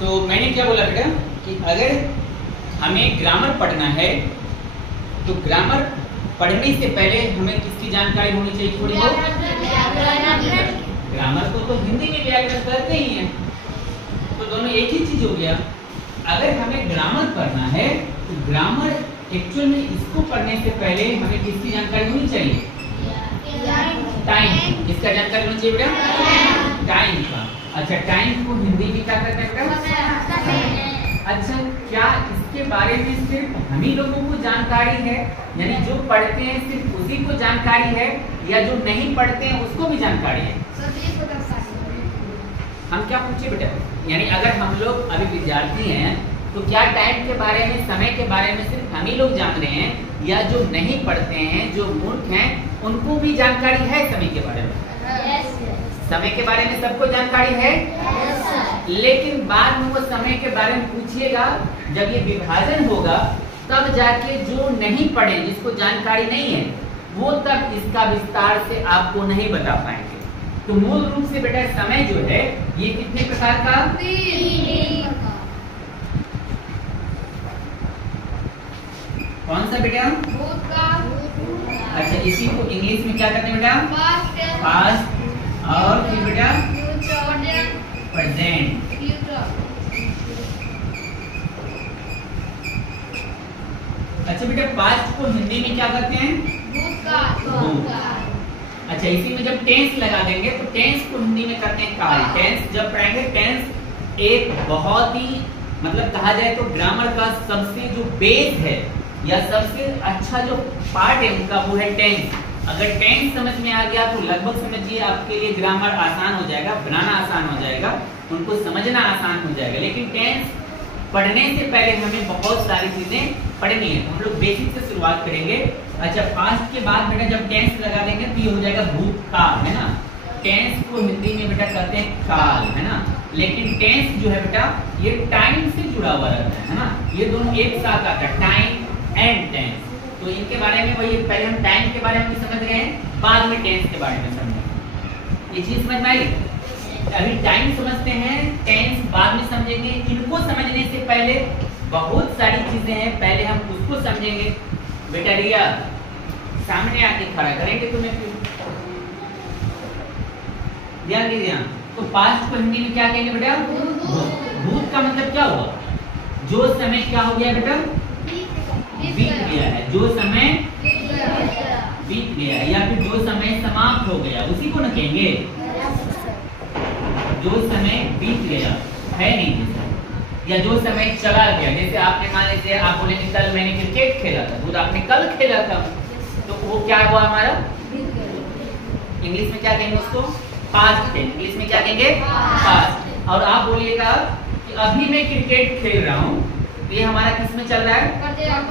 तो मैंने क्या बोला बेटा कि अगर हमें ग्रामर पढ़ना है तो ग्रामर पढ़ने से पहले हमें किसकी जानकारी होनी चाहिए थोड़ी बहुत? ग्रामर को तो हिंदी में व्याकरण कहते ही हैं, तो दोनों एक ही चीज हो गया। अगर हमें ग्रामर पढ़ना है तो ग्रामर एक्चुअल में इसको पढ़ने से पहले हमें किसकी जानकारी होनी चाहिए? टाइम। इसका जानकारी होनी चाहिए बेटा, टाइम का। अच्छा, टाइम को हिंदी में क्या कहते हैं बेटा? अच्छा, क्या इसके बारे में सिर्फ हम ही लोगों को जानकारी है, यानी जो पढ़ते हैं सिर्फ उसी को जानकारी है, या जो नहीं पढ़ते हैं उसको भी जानकारी है? हम क्या पूछे बेटा, यानी अगर हम लोग अभी विद्यार्थी हैं तो क्या टाइम के बारे में, समय के बारे में सिर्फ हम ही लोग जान रहे हैं, या जो नहीं पढ़ते हैं, जो मूर्ख हैं, उनको भी जानकारी है समय के बारे में? समय के बारे में सबको जानकारी है, लेकिन बाद में वो समय के बारे में पूछिएगा जब ये विभाजन होगा, तब जाके जो नहीं पढ़े, जिसको जानकारी नहीं है, वो तब इसका विस्तार से आपको नहीं बता पाएंगे। तो मूल रूप से बेटा समय जो है ये कितने प्रकार का? कौन सा बेटा? अच्छा, इसी को इंग्लिश में क्या कहते हैं बेटा? पास्ट। और फिर बेटा प्रेजेंट। अच्छा बेटा, पास्ट को हिंदी में क्या कहते हैं? भूतकाल। अच्छा, इसी में जब टेंस लगा देंगे तो टेंस को हिंदी में कहते हैं काल। टेंस जब पढ़ेंगे, टेंस एक बहुत ही मतलब कहा जाए तो ग्रामर का सबसे जो बेस है या सबसे अच्छा जो पार्ट है उनका, वो है टेंस। अगर टेंस समझ में आ गया तो लगभग समझिए आपके लिए ग्रामर आसान हो जाएगा, बनाना आसान हो जाएगा, उनको समझना आसान हो जाएगा। लेकिन टेंस पढ़ने से पहले हमें बहुत सारी चीजें पढ़नी है, तो हम लोग बेसिक से शुरुआत करेंगे। अच्छा, पास्ट के बाद बेटा जब टेंस लगा देंगे तो ये हो जाएगा भूतकाल, है ना। टेंस को हिंदी में बेटा कहते हैं काल, है ना। लेकिन टेंस जो है बेटा ये टाइम से जुड़ा हुआ रहता है ना। ये दोनों एक साथ आता है, टाइम एंड टेंस। तो इनके बारे में वही, पहले हम टाइम के बारे में समझ गए हैं, बाद में टेंस के बारे में समझेंगे। ये चीज समझ में आई? अभी टाइम समझते हैं, टेंस बाद में समझेंगे। इनको समझने से पहले बहुत सारी चीजें हैं, पहले हम उसको समझेंगे। बेटा रिया सामने आके खड़ा करेंगे तुम्हें, फिर ध्यान दीजिए। तो पास्ट को हिंदी में क्या कहेंगे बेटा? भूत का मतलब क्या हुआ? जो समय क्या हो गया बेटा? बीत गया है। जो समय बीत गया है, या फिर जो समय समाप्त हो गया, उसी को न कहेंगे। जो समय बीत गया है नहीं जैसे, या जो समय चला गया, जैसे आपने मान लीजिए आप बोलेंगे कल मैंने क्रिकेट खेला था, वो आपने कल खेला था, तो वो क्या हुआ हमारा? इंग्लिश में क्या कहेंगे उसको? Past tense. इंग्लिश में क्या कहेंगे? पास्ट। और आप बोलिएगा कि अभी मैं क्रिकेट खेल रहा हूँ, तो ये हमारा किस में चल रहा है?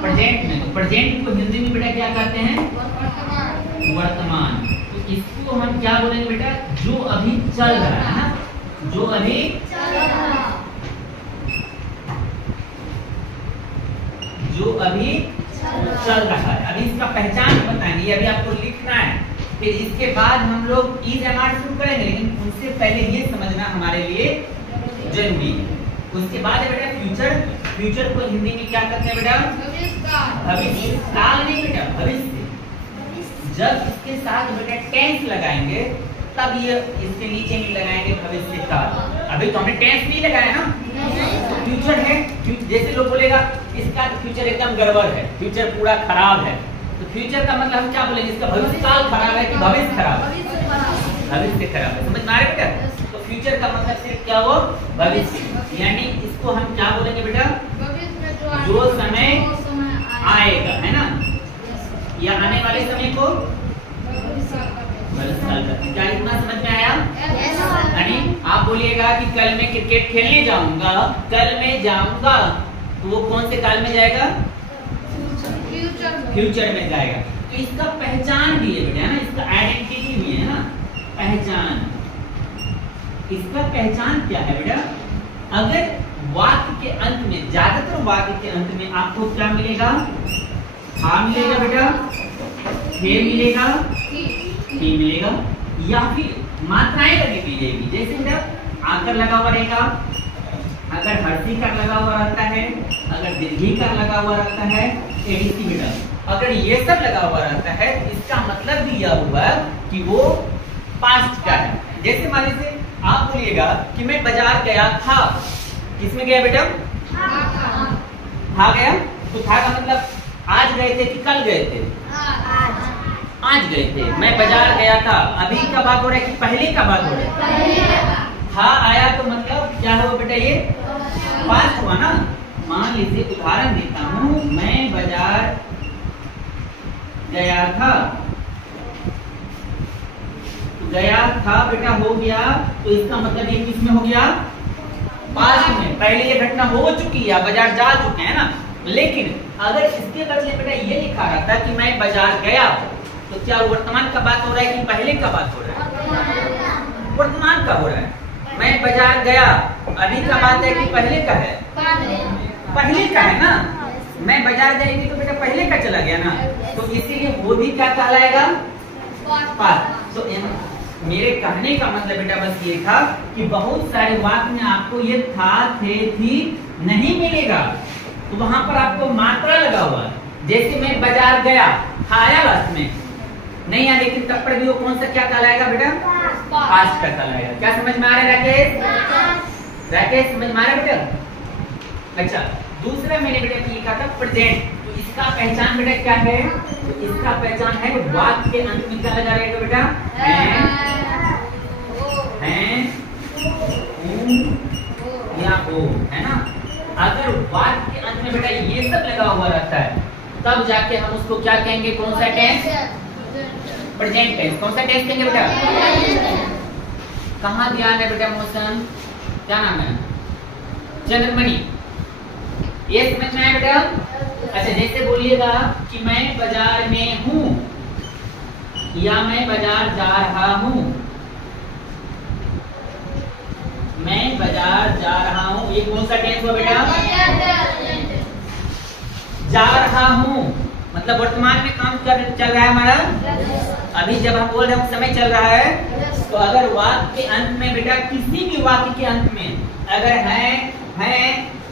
प्रेजेंट में। तो प्रेजेंट को हिंदी में बेटा क्या कहते हैं? वर्तमान। तो इसको हम क्या बोलेंगे बेटा? जो अभी चल रहा है ना, जो अभी जो अभी चल रहा है। अभी इसका पहचान बताएंगे, अभी आपको लिखना है, फिर इसके बाद हम लोग इज एम आर शुरू करेंगे, लेकिन उनसे पहले ये समझना हमारे लिए जरूरी है। उसके बाद है बेटा फ्यूचर। फ्यूचर को हिंदी में क्या कहते हैं बेटा? भविष्य काल नहीं बेटा, भविष्य। जब इसके साथ बेटा टेंस लगाएंगे तब ये इसके नीचे नहीं लगाएंगे भविष्य काल। अभी तो हमने टेंस नहीं लगाया ना, तो फ्यूचर है। जैसे लोग बोलेगा इसका फ्यूचर एकदम गड़बड़ है, फ्यूचर पूरा खराब है, तो फ्यूचर का मतलब हम क्या बोलेंगे? इसका भविष्य काल खराब है कि भविष्य खराब है? भविष्य खराब है। समझ में आ रहा है बेटा? तो फ्यूचर का मतलब सिर्फ क्या हो? भविष्य। यानी इसको हम क्या बोलेंगे बेटा? जो समय आएगा, है ना, या आने वाले समय को क्या इतना समझ में आया? यानी आप बोलिएगा कि कल मैं क्रिकेट खेलने जाऊंगा, कल मैं जाऊंगा, तो वो कौन से काल में जाएगा? फ्यूचर में जाएगा। तो इसका पहचान भी है बेटा, है ना, इसका आइडेंटिटी भी है ना, पहचान। इसका पहचान क्या है बेटा? अगर वाक्य के अंत में, ज्यादातर वाक्य के अंत में आपको क्या मिलेगा? हा मिलेगा बेटा, हे मिलेगा, ही मिलेगा, या फिर मात्राएं लगी मिलेगी। जैसे बेटा आकर लगा हुआ रहेगा, अगर हर्षिकार लगा हुआ रहता है, अगर दीर्घिकार लगा हुआ रहता है, एडीसी बेटा, अगर ये सब लगा हुआ रहता है, इसका मतलब भी यह हुआ कि वो पास्ट का है। जैसे मान लीजिए आप बोलिएगा कि मैं बाजार गया था, किसमें गया बेटा? था गया। तो था का मतलब आज गए थे कि कल गए थे? आज गए थे। मैं बाजार गया था, अभी का बात हो रहा है कि पहले का बात हो रहा है? था आया तो मतलब क्या हुआ बेटा? ये पास्ट हुआ ना। मान लीजिए उदाहरण देता हूँ, मैं बाजार गया था, गया था बेटा हो गया, तो इसका मतलब ये किसमें हो गया? पास्ट में। पहले ये घटना हो चुकी है, बाजार जा चुके हैं ना। लेकिन अगर इसके बदले बेटा ये लिखा रहता कि मैं बाजार गया, तो क्या वर्तमान का बात हो रहा है कि पहले का बात हो रहा है? वर्तमान का हो रहा है। मैं बाजार गया, अभी का बात है कि पहले का है? पहले का है ना। मैं बाजार जाएगी तो बेटा पहले का चला गया ना, तो इसीलिए वो भी क्या कहलाएगा? पास्ट। तो मेरे कहने का मतलब बेटा बस ये था कि बहुत सारे वाक्य में आपको ये था, थे, थी नहीं मिलेगा, तो वहां पर आपको मात्रा लगा हुआ। जैसे मैं बाजार गया, आया लास्ट में नहीं आया, लेकिन तब पर भी वो कौन सा क्या कहलाएगा बेटा? पास्ट का कहलाएगा। क्या समझ में आ रहा है राकेश? राकेश समझ में आ रहा है बेटा? अच्छा, दूसरा मैंने बेटा लिखा था प्रेजेंट। तो इसका पहचान बेटा क्या है? तो इसका पहचान है वाक्य के अंत में क्या लगा रहेगा बेटा? हैं, या ओ, है ना। अगर वाक्य के अंत में बेटा ये सब लगा हुआ रहता है, तब जाके हम उसको क्या कहेंगे? कौन सा टेंस? Present tense. कौन सा टेंस कहेंगे बेटा? कहाँ ध्यान है बेटा? मोशन, क्या नाम है? चंद्रमणि। ये समझ में आया बेटा? अच्छा, जैसे बोलिएगा कि मैं बाजार में हूँ, या मैं बाजार जा रहा हूँ, मैं बाजार जा रहा हूँ, ये कौन सा टेंस हुआ बेटा? जा रहा हूँ मतलब वर्तमान में काम चल रहा है हमारा। अभी जब हम बोल रहे हैं समय चल रहा है, तो अगर वाक्य के अंत में बेटा किसी भी वाक्य के अंत में अगर है,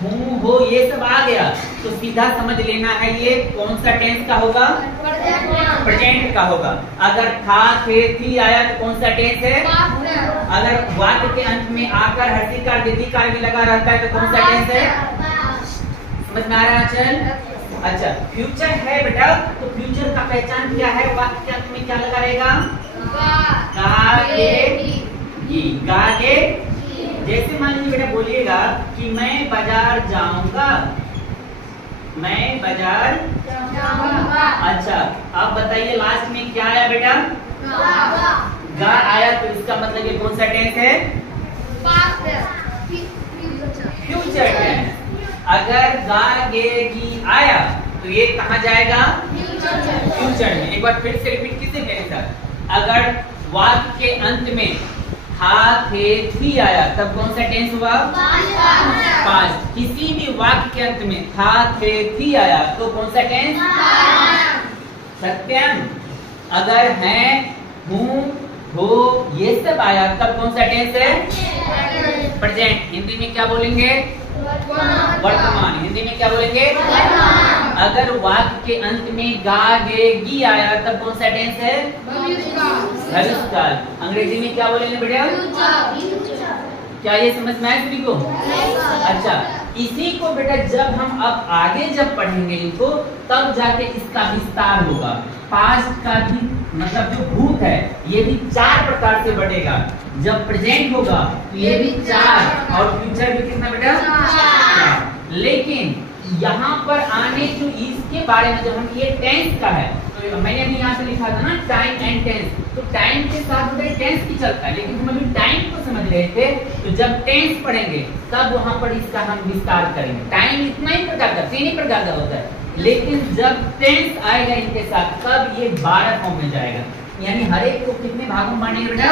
हूँ, हो ये सब आ गया, तो सीधा समझ लेना है ये कौन सा टेंस का होगा? प्रेजेंट का होगा। अगर था, थे, थी आया तो कौन सा टेंस है? अगर वाक्य के अंत में आकर हर्षिकार दीर्घिकार भी लगा रहता है तो कौन सा टेंस है? समझ में आ रहा है? चल अच्छा, फ्यूचर है बेटा, तो फ्यूचर का पहचान क्या है? वाक्य के अंत में क्या लगा रहेगा? गागे। जैसे मान लीजिए बेटा बोलिएगा कि मैं बाजार जाऊंगा, मैं बाजार जाऊंगा। अच्छा, अब बताइए लास्ट में क्या आया बेटा? गा आया, तो इसका मतलब ये कौन सा टेंस है? Future tense. अगर गागेगी आया तो ये कहाँ जाएगा? फ्यूचर में। एक बार फिर से रिपीट कीजिए मेरे साथ। अगर वाक्य के अंत में था, थे, थी आया तब कौन सा टेंस हुआ? पास्ट। किसी भी वाक्य के अंत में था, थे, थी आया तो कौन सा टेंस? सत्यम। अगर है, हूँ, हो ये सब आया तब कौन सा टेंस है? प्रेजेंट। हिंदी में क्या बोलेंगे? वर्तमान। हिंदी में क्या बोलेंगे? अगर वाक्य के अंत में गा, गे, गी आया तब कौन सा टेंस है? भविष्यकाल। अंग्रेजी में क्या बोलेंगे बेटा? क्या ये समझ में आया सभी को? अच्छा, इसी को बेटा जब हम अब आगे जब पढ़ेंगे इनको, तब जाके इसका विस्तार होगा। पास्ट का भी मतलब जो भूत है ये भी 4 प्रकार से बढ़ेगा। जब प्रेजेंट होगा तो ये भी 4, और फ्यूचर भी कितना बेटा? 4। लेकिन यहाँ पर आने जो इसके बारे में जब हम ये टेंस का है, तो मैंने भी यहाँ से लिखा था ना टाइम एंड टेंस, तो टाइम के साथ टेंस की चलता है, लेकिन हम अभी टाइम को समझ रहे थे। तो जब टेंस पढ़ेंगे तब वहां पर इसका हम विस्तार करेंगे। टाइम इतना ही प्रकार का, 3 ही प्रकार का होता है, लेकिन जब टेंस आएगा इनके साथ तब ये 12 फॉर्म में जाएगा। यानी हर एक को कितने भागों में बांटेंगे बेटा?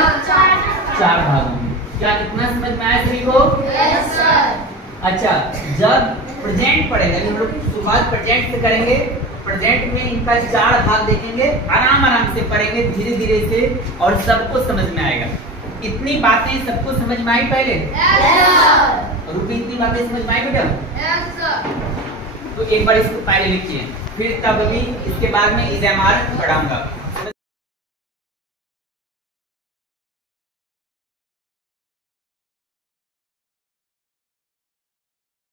4 भागों में। क्या कितना समझ में आया सभी को? Yes sir. अच्छा, जब प्रेजेंट पढ़ेगा, हम लोग शुरुआत प्रेजेंट से करेंगे। प्रेजेंट में इनका 4 भाग देखेंगे, आराम आराम से पढ़ेंगे धीरे धीरे से, और सबको समझ में आएगा। इतनी बातें सबको समझ में आई पहले? रुपी इतनी बातें समझ में आई बेटा? Yes sir. तो एक बार इसको पहले लिखिए, फिर तब भी इसके बाद में इज़ एम आर पढ़ाऊंगा।